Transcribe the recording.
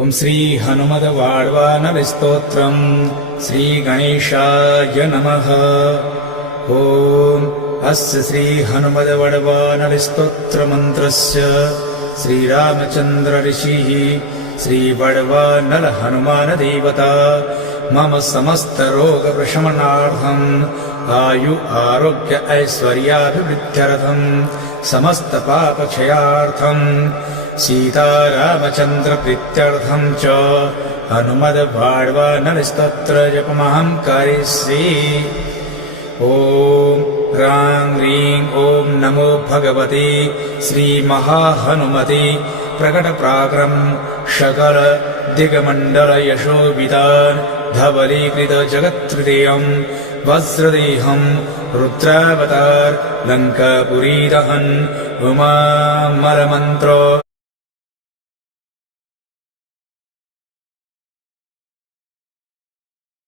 ಓಂ ಶ್ರೀ ಹನುಮದ ವಾಳ್ವಾನರ ಸ್ತೋತ್ರಂ ಶ್ರೀ ಗಣೇಶಾಯ ನಮಃ. ಓಂ ಅಸ್ಯ ಶ್ರೀ ಹನುಮದ ವಡವಾನರ ಸ್ತೋತ್ರ ಮಂತ್ರಸ್ಯ ಶ್ರೀರಾಮಚಂದ್ರ ಋಷಿಃ ಶ್ರೀ ವಡವಾನರ ಹನುಮಾನ ದೇವತಾ ಮಮ ಸಮಸ್ತ ರೋಗ ಪ್ರಶಮನಾರ್ಥಂ ಆಯು ಆರೋಗ್ಯ ಐಶ್ವರ್ಯಾಭಿವೃದ್ಧ್ಯರ್ಥಂ ಸಮಸ್ತ ಪಾಪ ಕ್ಷಯಾರ್ಥಂ सीतारामचंद्र प्रीत्यर्थं च हनुमद वाळ्वानर स्तोत्र जपमहं करिष्ये. ओम ह्रां ह्रीं ओम नमो भगवते श्री महाहनुमते प्रकट प्राक्रम शकल दिगमंडल यशोवितान धवलीकृत जगत्हृदयं वज्रदेहं रुद्रावतार लंकापुरी दहन उमामल मंत्र